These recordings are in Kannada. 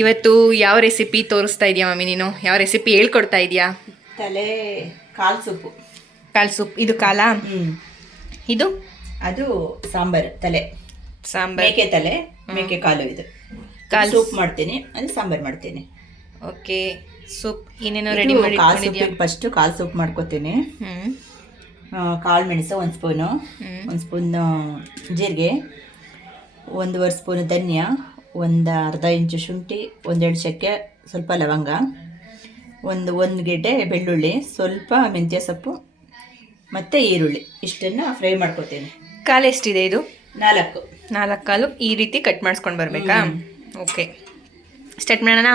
ಇವತ್ತು ಯಾವ ರೆಸಿಪಿ ತೋರಿಸ್ತಾ ಇದೆಯಾ ಮಮ್ಮಿ? ನೀನು ಯಾವ ರೆಸಿಪಿ ಹೇಳ್ಕೊಡ್ತಾ ಇದೆಯಾ? ತಲೆ ಕಾಲು ಸೊಪ್ಪು. ಕಾಲು ಸೊಪ್ಪು. ಇದು ಕಾಲ? ಇದು ಅದು ಸಾಂಬಾರು. ತಲೆ ಸಾಂಬಾರು, ಮೇಕೆ ತಲೆ, ಮೇಕೆ ಕಾಲು. ಇದು ಕಾಲು ಸೂಪ್ ಮಾಡ್ತೀನಿ, ಅದು ಸಾಂಬಾರು ಮಾಡ್ತೀನಿ. ಓಕೆ. ಸೂಪ್ ಏನೇನೋ ರೆಡಿ ಮಾಡಿ ಫಸ್ಟು ಕಾಲು ಸೂಪ್ ಮಾಡ್ಕೋತೀನಿ. ಕಾಳು ಮೆಣಸು 1 ಸ್ಪೂನು, 1 ಸ್ಪೂನ್ ಜೀರಿಗೆ, 1.5 ಸ್ಪೂನು ಧನಿಯಾ, ಒಂದು ಅರ್ಧ ಇಂಚು ಶುಂಠಿ, 1 ಚಕ್ಕೆ, ಸ್ವಲ್ಪ ಲವಂಗ, ಒಂದು ಗೆಡ್ಡೆ ಬೆಳ್ಳುಳ್ಳಿ, ಸ್ವಲ್ಪ ಮೆಂತ್ಯ ಸೊಪ್ಪು ಮತ್ತು ಈರುಳ್ಳಿ. ಇಷ್ಟನ್ನು ಫ್ರೈ ಮಾಡ್ಕೊತೀನಿ. ಕಾಲು ಎಷ್ಟಿದೆ ಇದು? 4 ಕಾಲು ಈ ರೀತಿ ಕಟ್ ಮಾಡಿಸ್ಕೊಂಡು ಬರಬೇಕಾ? ಓಕೆ, ಸ್ಟಾರ್ಟ್ ಮಾಡೋಣ.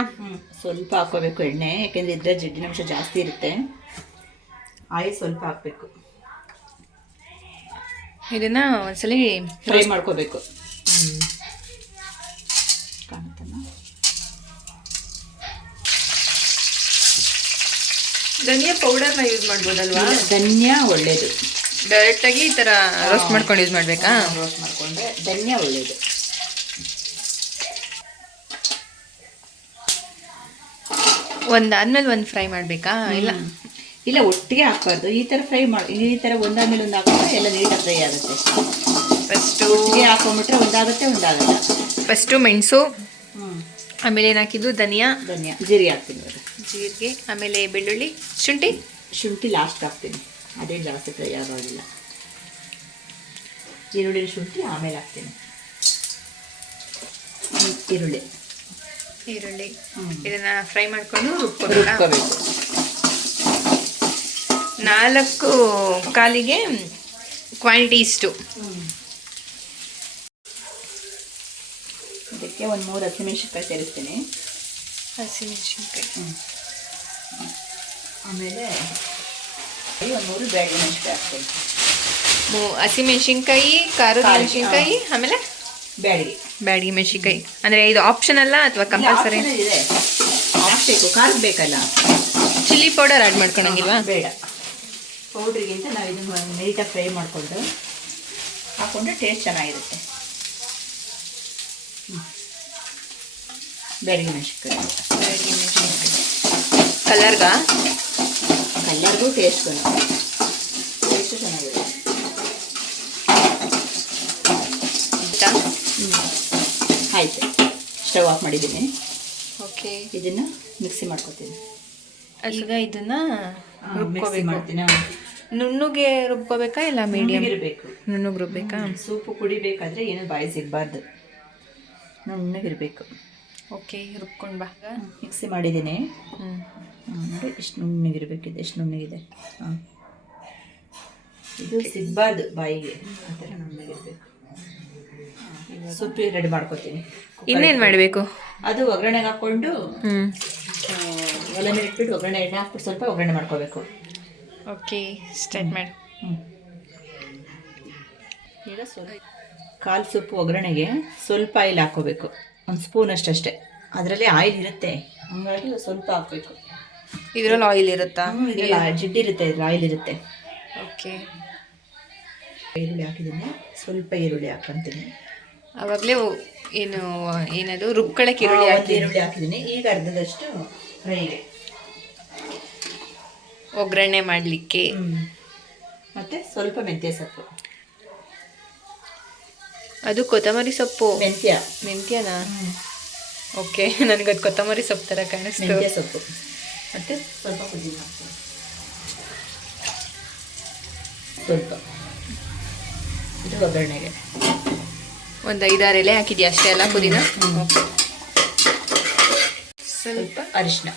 ಸ್ವಲ್ಪ ಹಾಕೋಬೇಕು ಎಣ್ಣೆ, ಯಾಕೆಂದರೆ ಇದ್ರೆ ಜಿಡ್ಡಿನಂಶ ಜಾಸ್ತಿ ಇರುತ್ತೆ. ಆಯಿಲ್ ಸ್ವಲ್ಪ ಹಾಕಬೇಕು. ಇದನ್ನು ಒಂದ್ಸಲಿ ಫ್ರೈ ಮಾಡ್ಕೋಬೇಕು. ಕಾಣುತ್ತಲ್ಲ, ಧನಿಯಾ ಪೌಡರ್ನ ಯೂಸ್ ಮಾಡ್ಬೋದಲ್ವಾ? ಧನಿಯಾ ಒಳ್ಳೇದು. ಡೈರೆಕ್ಟಾಗಿ ಈ ಥರ ರೋಸ್ಟ್ ಮಾಡ್ಕೊಂಡು ಯೂಸ್ ಮಾಡಬೇಕಾ? ರೋಸ್ಟ್ ಮಾಡಿಕೊಂಡ್ರೆ ಧನಿಯಾ ಒಳ್ಳೇದು. ಒಂದಾದ್ಮೇಲೆ ಒಂದು ಫ್ರೈ ಮಾಡಬೇಕಾ? ಇಲ್ಲ ಒಟ್ಟಿಗೆ ಹಾಕಬಾರ್ದು. ಈ ಥರ ಫ್ರೈ ಮಾಡಿ, ಈ ಥರ ಒಂದಾದ್ಮೇಲೆ ಒಂದು ಹಾಕಿದ್ರೆ ಎಲ್ಲ ನೀಟಾಗಿ ಫ್ರೈ ಆಗುತ್ತೆ. ಫಸ್ಟು ಒಟ್ಟಿಗೆ ಹಾಕೊಂಡ್ಬಿಟ್ರೆ ಒಂದಾಗಲ್ಲ. ಫಸ್ಟು ಮೆಣಸು, ಆಮೇಲೆ ಏನು ಹಾಕಿದ್ದು? ಧನಿಯಾ, ಜೀರಿಗೆ ಹಾಕ್ತೀನಿ. ಜೀರಿಗೆ, ಆಮೇಲೆ ಬೆಳ್ಳುಳ್ಳಿ, ಶುಂಠಿ ಲಾಸ್ಟ್ ಹಾಕ್ತೀನಿ. ಅದೇ ಜಾಸ್ತಿ ಫ್ರೈ ಆಗೋದಿಲ್ಲ. ಈರುಳ್ಳಿ ಶುಂಠಿ ಆಮೇಲೆ ಹಾಕ್ತೀನಿ. ಈರುಳ್ಳಿ ಇದನ್ನು ಫ್ರೈ ಮಾಡಿಕೊಂಡು ರುಬ್ಕೋಬೇಕು. 4 ಕಾಲಿಗೆ ಕ್ವಾಂಟಿಟಿ ಇಷ್ಟು. ಅದಕ್ಕೆ 3 ಹಸಿಮೆಣಸಿನ್ಕಾಯಿ ಸೇರಿಸ್ತೀನಿ. ಆಮೇಲೆ 3 ಬ್ಯಾಡಗಿ ಮೆಣಸಿನ್ಕಾಯಿ ಹಾಕ್ತೀನಿ. ಹಸಿಮೆಣಸಿನ್ಕಾಯಿ, ಖಾರದ ಮೆಣಸಿನ್ಕಾಯಿ, ಆಮೇಲೆ ಬ್ಯಾಡಗಿ ಮೆಣಸಿನ್ಕಾಯಿ. ಅಂದರೆ ಇದು ಆಪ್ಷನ್ ಅಲ್ಲ ಅಥವಾ ಕಂಪಲ್ಸರಿ? ಹಾಕ್ಬೇಕು, ಖಾರದ ಬೇಕಲ್ಲ. ಚಿಲ್ಲಿ ಪೌಡರ್ ಆ್ಯಡ್ ಮಾಡ್ಕೊಳಂಗಿಲ್ವಾ? ಬೇಡ. ಪೌಡ್ರಿಗಿಂತ ನಾವು ಇದನ್ನು ನೀಟಾಗಿ ಫ್ರೈ ಮಾಡಿಕೊಂಡು ಹಾಕ್ಕೊಂಡ್ರೆ ಟೇಸ್ಟ್ ಚೆನ್ನಾಗಿರುತ್ತೆ. ಬ್ಯಾಡಗಿ ಮೆಣಸಿನ್ಕಾಯಿ ಕಲ್ಲರ್ಗೂ ಟೇಸ್ಟ್ಗೂ ಚೆನ್ನಾಗಿರುತ್ತೆ. ಆಯ್ತು, ಸ್ಟವ್ ಆಫ್ ಮಾಡಿದ್ದೀನಿ. ಓಕೆ, ಇದನ್ನು ಮಿಕ್ಸಿ ಮಾಡ್ಕೊತೀನಿ. ಈಗ ಇದನ್ನು ರುಬ್ಕೋಬೇಕು. ನುಣ್ಣಗೆ ರುಬ್ಕೋಬೇಕಾ ಇಲ್ಲ ಮೀಡಿಯಮ್ ಇರಬೇಕು? ನುಣ್ಣಗೆ ರುಬ್ಬೇಕಾ? ಸೂಪು ಕುಡಿಬೇಕಾದ್ರೆ ಏನು ಬಾಯಿ ಸಿಗಬಾರ್ದು, ನುಣ್ಣಗಿರಬೇಕು. ಓಕೆ, ರುಬ್ಕೊಂಡು ಬಾ. ಮಿಕ್ಸಿ ಮಾಡಿದ್ದೀನಿ. ನೋಡಿ, ಇಷ್ಟು ನುಣ್ಣಗಿರಬೇಕಿದೆ. ಎಷ್ಟು ನುಣ್ಣಗಿದೆ. ಇದು ಸಿಗಬಾರ್ದು ಬಾಯಿಗೆ, ಆ ಥರ ನುಣ್ಣಗಿರಬೇಕು. ಸೊಪ್ಪಿಗೆ ರೆಡಿ ಮಾಡ್ಕೊತೀನಿ. ಇನ್ನೇನು ಮಾಡಬೇಕು? ಅದು ಒಗ್ಗರಣೆಗೆ ಹಾಕ್ಕೊಂಡು ಒಲೆ ಮೇಲೆ ಇಟ್ಬಿಟ್ಟು ಒಗ್ಗರಣೆ ಎಣ್ಣೆ ಹಾಕ್ಬಿಟ್ಟು ಸ್ವಲ್ಪ ಒಗ್ಗರಣೆ ಮಾಡ್ಕೋಬೇಕು. ಓಕೆ, ಸ್ಟಾರ್ಟ್ ಮಾಡಿ. ಈಗ ಕಾಲು ಸೊಪ್ಪು ಒಗ್ಗರಣೆಗೆ ಸ್ವಲ್ಪ ಆಯಿಲ್ ಹಾಕ್ಕೋಬೇಕು. 1 ಸ್ಪೂನ್ ಅಷ್ಟೇ. ಅದರಲ್ಲಿ ಆಯಿಲ್ ಇರುತ್ತೆ, ಹಂಗಾಗಿ ಸ್ವಲ್ಪ ಹಾಕಬೇಕು. ಇದರಲ್ಲಿ ಆಯಿಲ್ ಇರುತ್ತಾ? ಜಿಡ್ಡಿರುತ್ತೆ, ಇದ್ರಲ್ಲಿ ಆಯಿಲ್ ಇರುತ್ತೆ. ಓಕೆ, ಈರುಳ್ಳಿ ಹಾಕಿದ್ದೀನಿ. ಸ್ವಲ್ಪ ಈರುಳ್ಳಿ ಹಾಕ್ಕೊಂತೀನಿ. ಆವಾಗಲೇ ಏನದು ರುಬ್ಕೊಳ್ಳೋಕೆ ಈರುಳ್ಳಿ ಹಾಕಿದ್ದೀನಿ. ಈಗ ಅರ್ಧದಷ್ಟು ಫ್ರೈಗೆ ಒಗ್ಗರಣೆ ಮಾಡಲಿಕ್ಕೆ. ಮತ್ತು ಸ್ವಲ್ಪ ಮೆಂತ್ಯ ಸೊಪ್ಪು. ಅದು ಕೊತ್ತಂಬರಿ ಸೊಪ್ಪು? ಮೆಂತ್ಯನಾ? ಓಕೆ, ನನಗದು ಕೊತ್ತಂಬರಿ ಸೊಪ್ಪು ಥರ ಕಾಣಿಸ್ತು. ಮೆಂತ್ಯ ಸೊಪ್ಪು ಮತ್ತು ಸ್ವಲ್ಪ ಪುದೀನ ಹಾಕ್ತೀನಿ. ಸ್ವಲ್ಪ ಇದು ಒಗ್ಗರಣೆಗೆ ಒಂದು 5-6 ಎಲೆ ಹಾಕಿದ್ಯಾ ಅಷ್ಟೇ ಅಲ್ಲ ಪುದೀನ? ಸ್ವಲ್ಪ ಅರಿಶಿನ,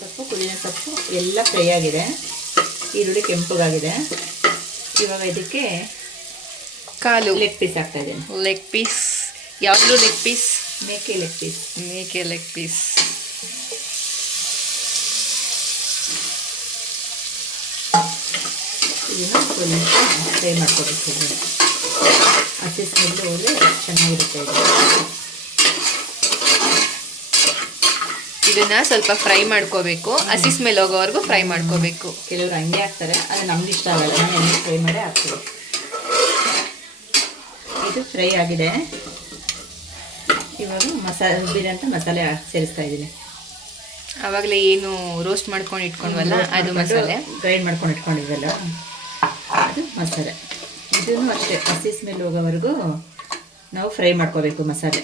ಸೊಪ್ಪು, ಪುದೀನ ಸೊಪ್ಪು ಎಲ್ಲ ಫ್ರೈ ಆಗಿದೆ. ಈರುಳ್ಳಿ ಕೆಂಪಗಾಗಿದೆ. ಇವಾಗ ಇದಕ್ಕೆ ಕಾಲು ಲೆಗ್ ಪೀಸ್ ಹಾಕ್ತಾ ಇದ್ದೇನೆ. Leg piece? ಯಾವುದು ಲೆಗ್ ಪೀಸ್? ಮೇಕೆ ಲೆಗ್ ಪೀಸ್. ಇದನ್ನು ಸ್ವಲ್ಪ ಫ್ರೈ ಮಾಡ್ಕೊಬೇಕು. ಹಸಿ ಸ್ಮೆಲ್ ಹೋದರೆ ಚೆನ್ನಾಗಿರುತ್ತೆ. ಇದು ಇದನ್ನ ಸ್ವಲ್ಪ ಫ್ರೈ ಮಾಡ್ಕೋಬೇಕು, ಹಸಿ ಸ್ಮೆಲ್ ಹೋಗೋವರೆಗೂ ಫ್ರೈ ಮಾಡ್ಕೋಬೇಕು. ಕೆಲವರು ಹಂಗೆ ಹಾಕ್ತಾರೆ, ಅದು ನಮ್ಗೆ ಇಷ್ಟ ಆಗಲ್ಲ, ನಾನು ಎಣ್ಣೆ ಫ್ರೈ ಮಾಡೇ ಹಾಕ್ತೀನಿ. ಇದು ಫ್ರೈ ಆಗಿದೆ. ಇವಾಗ ಬಿರಿ ಅಂತ ಮಸಾಲೆ ಸೇರಿಸ್ತಾ ಇದ್ದೀನಿ. ಆವಾಗಲೇ ಏನು ರೋಸ್ಟ್ ಮಾಡ್ಕೊಂಡು ಇಟ್ಕೊಂಡ್ವಲ್ಲ ಅದು ಮಸಾಲೆ, ಗ್ರೈಂಡ್ ಮಾಡ್ಕೊಂಡು ಇಟ್ಕೊಂಡಿದ್ವಲ್ಲ ಅದು ಮಸಾಲೆ. ಇದನ್ನು ಅಷ್ಟೇ ಹಸಿ ಸ್ಮೆಲ್ ಹೋಗೋವರೆಗೂ ನಾವು ಫ್ರೈ ಮಾಡ್ಕೋಬೇಕು ಮಸಾಲೆ.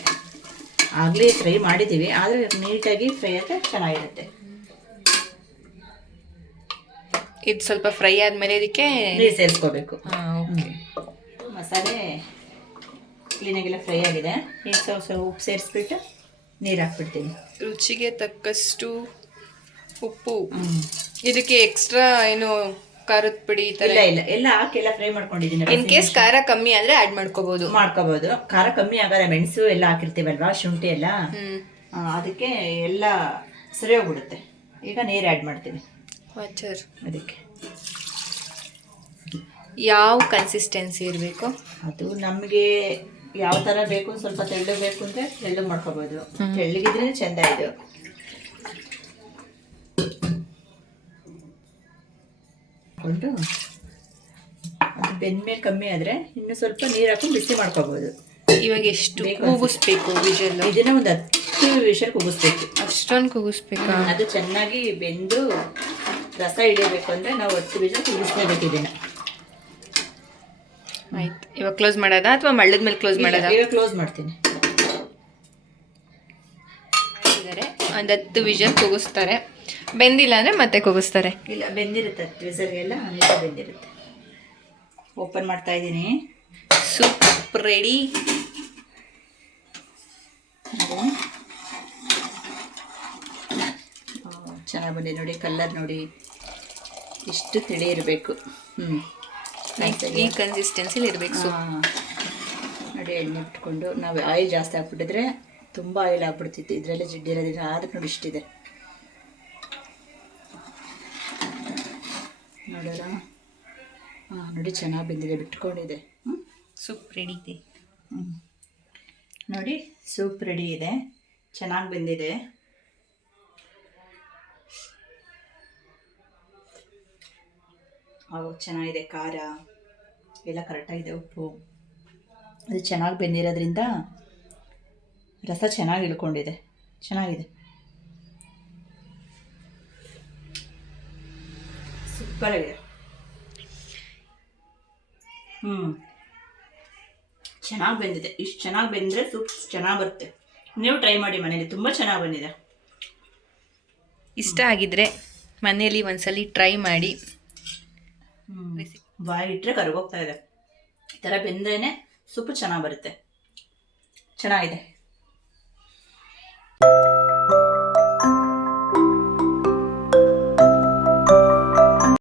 ಆಗಲೇ ಫ್ರೈ ಮಾಡಿದ್ದೀವಿ, ಆದರೆ ನೀಟಾಗಿ ಫ್ರೈ ಆದರೆ ಚೆನ್ನಾಗಿರುತ್ತೆ. ಇದು ಸ್ವಲ್ಪ ಫ್ರೈ ಆದಮೇಲೆ ಇದಕ್ಕೆ ನೀರು ಸೇರಿಸ್ಕೋಬೇಕು. ಓಕೆ. ಮಸಾಲೆ ಕ್ಲೀನಾಗೆಲ್ಲ ಫ್ರೈ ಆಗಿದೆ. ಈಗ ಸ್ವಲ್ಪ ಉಪ್ಪು ಸೇರಿಸ್ಬಿಟ್ಟು ನೀರು ಹಾಕ್ಬಿಡ್ತೀನಿ. ರುಚಿಗೆ ತಕ್ಕಷ್ಟು ಉಪ್ಪು. ಇದಕ್ಕೆ ಎಕ್ಸ್ಟ್ರಾ ಏನು ಖಾರದ ಪುಡಿ ಈ ಥರ ಇಲ್ಲ ಎಲ್ಲ ಹಾಕಿ ಎಲ್ಲ ಫ್ರೈ ಮಾಡ್ಕೊಂಡಿದ್ದೀನಿ. ಇನ್ ಕೇಸ್ ಖಾರ ಕಮ್ಮಿ ಆದರೆ ಆ್ಯಡ್ ಮಾಡ್ಕೋಬೋದು. ಖಾರ ಕಮ್ಮಿ ಆಗಲ್ಲ, ಮೆಣಸು ಎಲ್ಲ ಹಾಕಿರ್ತೀವಲ್ವಾ, ಶುಂಠಿ ಎಲ್ಲ, ಅದಕ್ಕೆ ಎಲ್ಲ ಸರಿ ಹೋಗ್ಬಿಡುತ್ತೆ. ಈಗ ನೀರು ಆ್ಯಡ್ ಮಾಡ್ತೀನಿ ಅದಕ್ಕೆ. ಯಾವ ಕನ್ಸಿಸ್ಟೆನ್ಸಿ ಇರಬೇಕು? ಅದು ನಮಗೆ ಯಾವ ಥರ ಬೇಕು, ಸ್ವಲ್ಪ ತೆಳ್ಳಗೆ ಬೇಕು ಅಂದರೆ ತೆಳ್ಳಗೆ ಮಾಡ್ಕೋಬೋದು, ತೆಳ್ಳಗಿದ್ರೆ ಚೆಂದ. ಇದು ಕೊಂಡು ಅದು ಬೆಂದ್ಮೇಲೆ ಕಮ್ಮಿ ಆದರೆ ಇನ್ನು ಸ್ವಲ್ಪ ನೀರು ಹಾಕೊಂಡು ಬಿಸಿ ಮಾಡ್ಕೋಬೋದು. ಇವಾಗ ಎಷ್ಟು ಕೂಗಿಸ್ಬೇಕು ವಿಷಲ್? ಇದನ್ನ ಒಂದು 10 ವಿಷಲ್ ಕೂಗಿಸ್ಬೇಕು. ಅಷ್ಟೊಂದು ಕೂಗಿಸ್ಬೇಕಾ? ಅದು ಚೆನ್ನಾಗಿ ಬೆಂದು ರಸ ಹಿಡಿಯಬೇಕು ಅಂದರೆ ನಾವು 10 ವಿಷಲ್ ಕೂಗಿಸ್ಲೇಬೇಕು ಇದನ್ನು. ಆಯ್ತು, ಇವಾಗ ಕ್ಲೋಸ್ ಮಾಡೋದಾ ಅಥವಾ ಮಳ್ಳದ ಮೇಲೆ ಕ್ಲೋಸ್ ಮಾಡೋದಾ? ಈಗ ಕ್ಲೋಸ್ ಮಾಡ್ತೀನಿ. ಒಂದು 10 ವಿಷಲ್ ಕೂಗಿಸ್ತಾರೆ. ಬೆಂದಿಲ್ಲ ಅಂದರೆ ಮತ್ತೆ ಕೂಗಿಸ್ತಾರೆ. ಇಲ್ಲ, ಬೆಂದಿರುತ್ತೆ 10 ವಿಷಲ್ಗೆಲ್ಲ ನೀಟಾಗಿ ಬೆಂದಿರುತ್ತೆ. ಓಪನ್ ಮಾಡ್ತಾ ಇದ್ದೀನಿ. Soup ready. ಚೆನ್ನಾಗಿ ಬಂದಿದೆ ನೋಡಿ, ಕಲರ್ ನೋಡಿ, ಇಷ್ಟು ತಿಳಿ ಇರಬೇಕು. ಈ ಕನ್ಸಿಸ್ಟೆನ್ಸಿಲಿ ಇರಬೇಕು ಸೂಪ್. ನೋಡಿ, ಎಣ್ಣೆ ಬಿಟ್ಕೊಂಡು ನಾವು ಆಯಿಲ್ ಜಾಸ್ತಿ ಹಾಕ್ಬಿಟ್ಟಿದ್ರೆ ತುಂಬ ಆಯಿಲ್ ಹಾಕ್ಬಿಡ್ತಿತ್ತು. ಇದರಲ್ಲೇ ಜಿಡ್ಡಿರೋದಿಲ್ಲ, ಆದ್ರೆ ನೋಡಿ ಇಷ್ಟಿದೆ ನೋಡೋಣ. ನೋಡಿ ಚೆನ್ನಾಗಿ ಬೆಂದಿದೆ, ಬಿಟ್ಕೊಂಡಿದೆ. ಸೂಪ್ ರೆಡಿ ಇದೆ. ನೋಡಿ ಸೂಪ್ ರೆಡಿ ಇದೆ, ಚೆನ್ನಾಗಿ ಬೆಂದಿದೆ. ಚೆನ್ನಾಗಿದೆ, ಖಾರ ಎಲ್ಲ ಕರೆಕ್ಟಾಗಿದೆ, ಉಪ್ಪು ಅದು ಚೆನ್ನಾಗಿ ಬೆಂದಿರೋದ್ರಿಂದ ರಸ ಚೆನ್ನಾಗಿ ಇಳ್ಕೊಂಡಿದೆ, ಚೆನ್ನಾಗಿದೆ, ಸೂಪರಾಗಿದೆ. ಚೆನ್ನಾಗಿ ಬೆಂದಿದೆ. ಇಷ್ಟು ಚೆನ್ನಾಗಿ ಬೆಂದರೆ ಸೂಪ್ ಚೆನ್ನಾಗಿ ಬರುತ್ತೆ. ನೀವು ಟ್ರೈ ಮಾಡಿ ಮನೇಲಿ, ತುಂಬ ಚೆನ್ನಾಗಿ ಬಂದಿದೆ. ಇಷ್ಟ ಆಗಿದ್ರೆ ಮನೇಲಿ ಒಂದ್ಸಲಿ ಟ್ರೈ ಮಾಡಿ. ಬಾಯಿ ಇಟ್ಟರೆ ಕರಗೋಗ್ತಾ ಇದೆ. ಈ ಥರ ಬೆಂದ್ರೇ ಸೂಪು ಚೆನ್ನಾಗಿ ಬರುತ್ತೆ. ಚೆನ್ನಾಗಿದೆ.